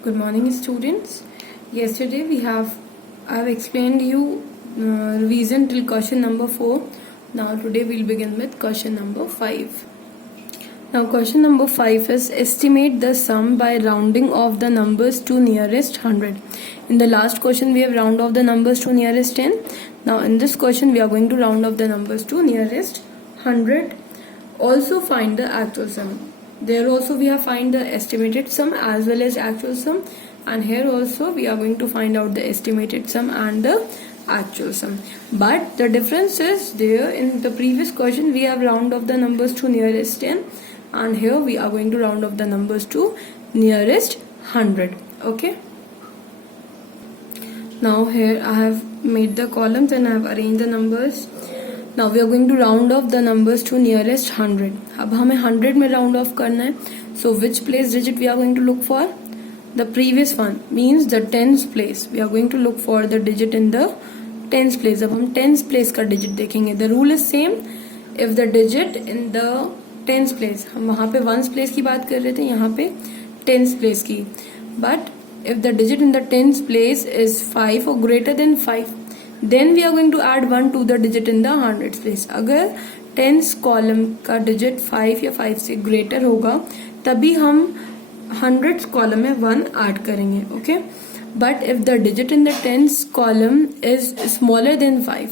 Good morning, students. Yesterday I have explained you revision till question number 4. Now today we'll begin with question number 5. Now question number 5 is estimate the sum by rounding off the numbers to nearest 100. In the last question we have round off the numbers to nearest 10. Now in this question we are going to round off the numbers to nearest 100. Also find the actual sum. There also we have find the estimated sum as well as actual sum, and here also we are going to find out the estimated sum and the actual sum. But the difference is there in the previous question we have round off the numbers to nearest 10, and here we are going to round off the numbers to nearest 100. Okay. Now here I have made the columns and I have arranged the numbers. Now we are going to round off the numbers to nearest 100. अब हमें 100 में round off करना है. So which place digit we are going to look for? The previous one means the tens place. We are going to look for the digit in the tens place. अब हम tens place का digit देखेंगे. The rule is same. If the digit in the tens place, हम वहाँ पे ones place की बात कर रहे थे, यहाँ पे tens place की. But if the digit in the tens place is 5 or greater than 5, then we are going to add 1 to the digit in the hundreds place. अगर tens column का digit 5 या 5 से greater होगा तभी हम hundreds column में 1 add करेंगे. Okay. But if the digit in the tens column is smaller than 5,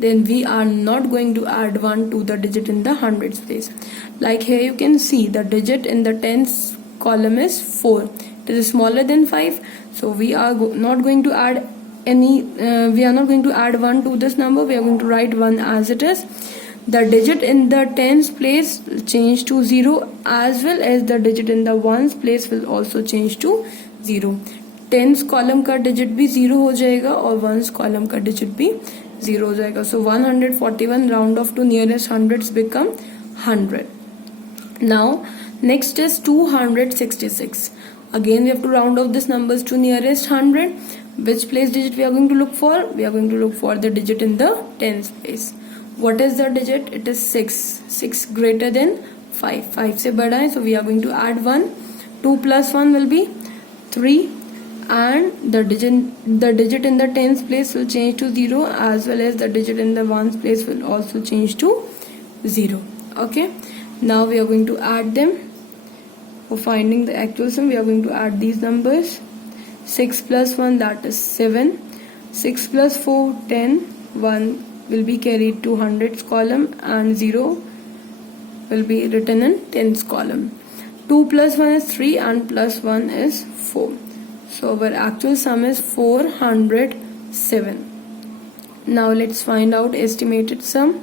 then we are not going to add 1 to the digit in the hundreds place. Like here you can see the digit in the tens column is 4. It is smaller than 5, so we are not going to add we are not going to add 1 to this number. We are going to write 1 as it is. The digit in the tens place will change to 0, as well as the digit in the ones place will also change to 0. Tens column का digit भी 0 हो जाएगा और ones column का digit भी 0 हो जाएगा. So 141 round off to nearest hundreds become 100. Now next is 266. Again we have to round off these numbers to nearest 100. Which place digit we are going to look for? We are going to look for the digit in the tens place. What is the digit? It is 6. 6 greater than 5. 5 से बड़ा है, so we are going to add 1. 2 plus 1 will be 3, and the digit in the tens place will change to 0, as well as the digit in the ones place will also change to 0. Okay. Now we are going to add them. For finding the actual sum, we are going to add these numbers. 6 plus 1, that is 7. 6 plus 4, 10. 1 will be carried to hundreds column and 0 will be written in tens column. 2 plus 1 is 3 and plus 1 is 4. So our actual sum is 407. Now let's find out estimated sum.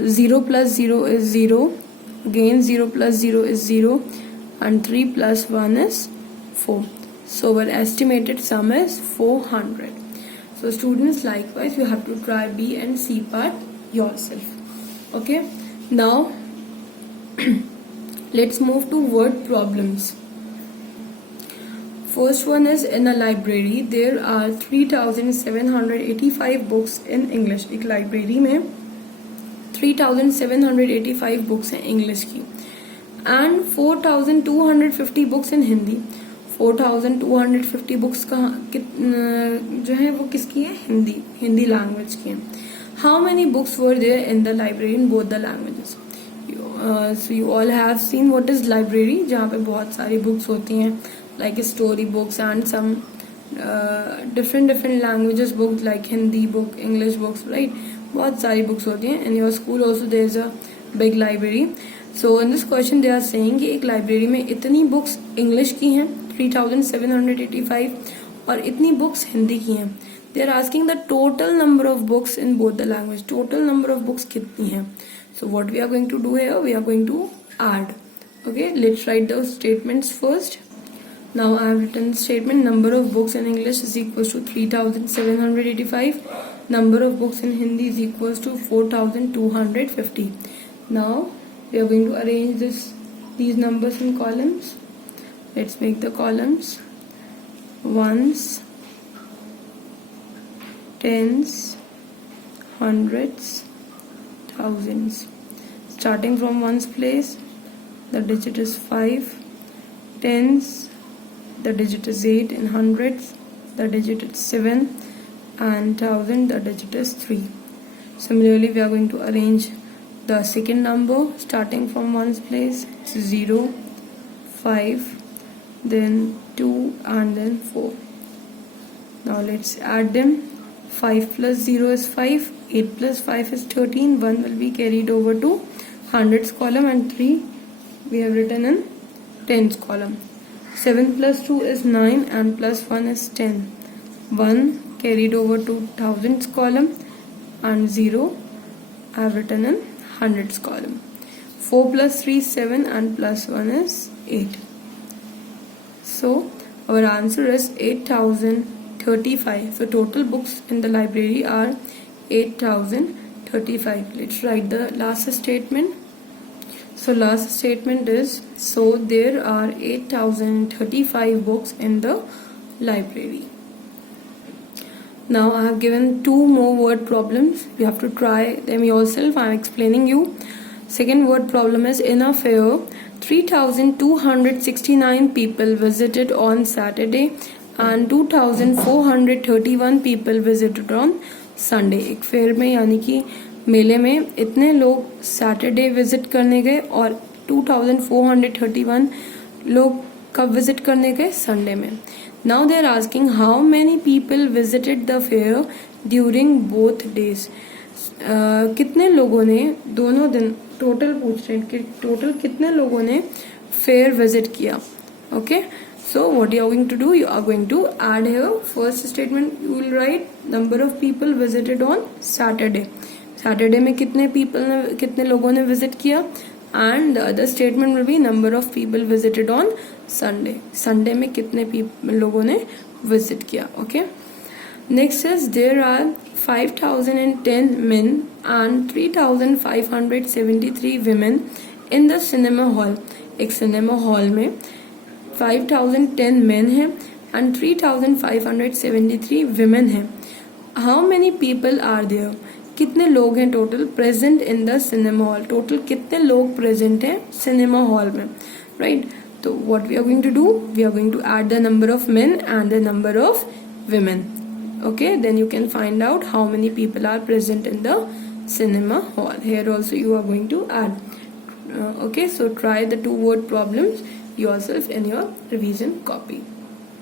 0 plus 0 is 0. Again 0 plus 0 is 0. And 3 plus 1 is 4. So our estimated sum is 400. So students, likewise you have to try B and C part yourself. Okay. Now let's move to word problems. First one is, in a library there are 3785 books in English. एक library में 3785 books हैं English की, and 4250 books in Hindi. 4250 books का जो है वो किसकी है? हिंदी लैंग्वेज की है. How many books were there in the library in both the languages? So you all have seen what is library, जहाँ पे बहुत सारी बुक्स होती हैं, like story books and some different languages books, like Hindi book, English books, right. बहुत सारी books होती हैं. In your school also there is a big library. So in this question they are saying कि एक library में इतनी books English की हैं 3785 और इतनी बुक्स हिंदी की हैं. They are asking the total number of books in both the language. Total number of books कितनी है? So what we are going to do here, we are going to add. Okay, let's write the statements first. Now I have written statement. Number of books in English is equal to 3785. Number of books in Hindi is equal to 4250. Now we are going to arrange these numbers in columns. Let's make the columns. Ones, tens, hundreds, thousands. Starting from ones place, the digit is 5. Tens, the digit is 8. In hundreds, the digit is 7. And thousand, the digit is 3. Similarly, we are going to arrange the second number starting from ones place. It's 0, 5, then 2, and then 4. Now let's add them. 5 plus 0 is 5, 8 plus 5 is 13, 1 will be carried over to hundreds column, and 3 we have written in tens column. 7 plus 2 is 9, and plus 1 is 10. 1 carried over to thousands column, and 0 I have written in hundreds column. 4 plus 3 is 7, and plus 1 is 8. So our answer is 8035. So total books in the library are 8035. Let's write the last statement. So last statement is, so there are 8035 books in the library. Now I have given 2 more word problems. You have to try them yourself. I am explaining you. Second word problem is, in a fair, 3,269 people visited on Saturday and 2,431 people visited on Sunday. एक fair में यानी कि मेले में इतने लोग Saturday visit करने गए और 2,431 लोग कब विजिट करने गए? संडे में. Now they are asking how many people visited the fair during both days. कितने लोगों ने दोनों दिन, टोटल पूछ रहे हैं कि टोटल कितने लोगों ने फेयर विजिट किया. Okay, so what you are going to do, you are going to add here. First statement you will write number of people visited on Saturday. Saturday में कितने लोगों ने विजिट किया, and the other statement will be number of people visited on Sunday. Sunday में कितने लोगों ने visit किया. Okay. Next is, there are 5,010 men and 3,573 women in the cinema hall. एक सिनेमा हॉल में 5,010 men हैं and 3,573 women हैं. How many people are there? कितने लोग हैं total present in the cinema hall? Total कितने लोग प्रेजेंट हैं सिनेमा हॉल में, राइट? तो what we are going to do, we are going to add the number of men and the number of women. Okay, then you can find out how many people are present in the cinema hall. Here also you are going to add. Okay, so try the 2 word problems yourself in your revision copy.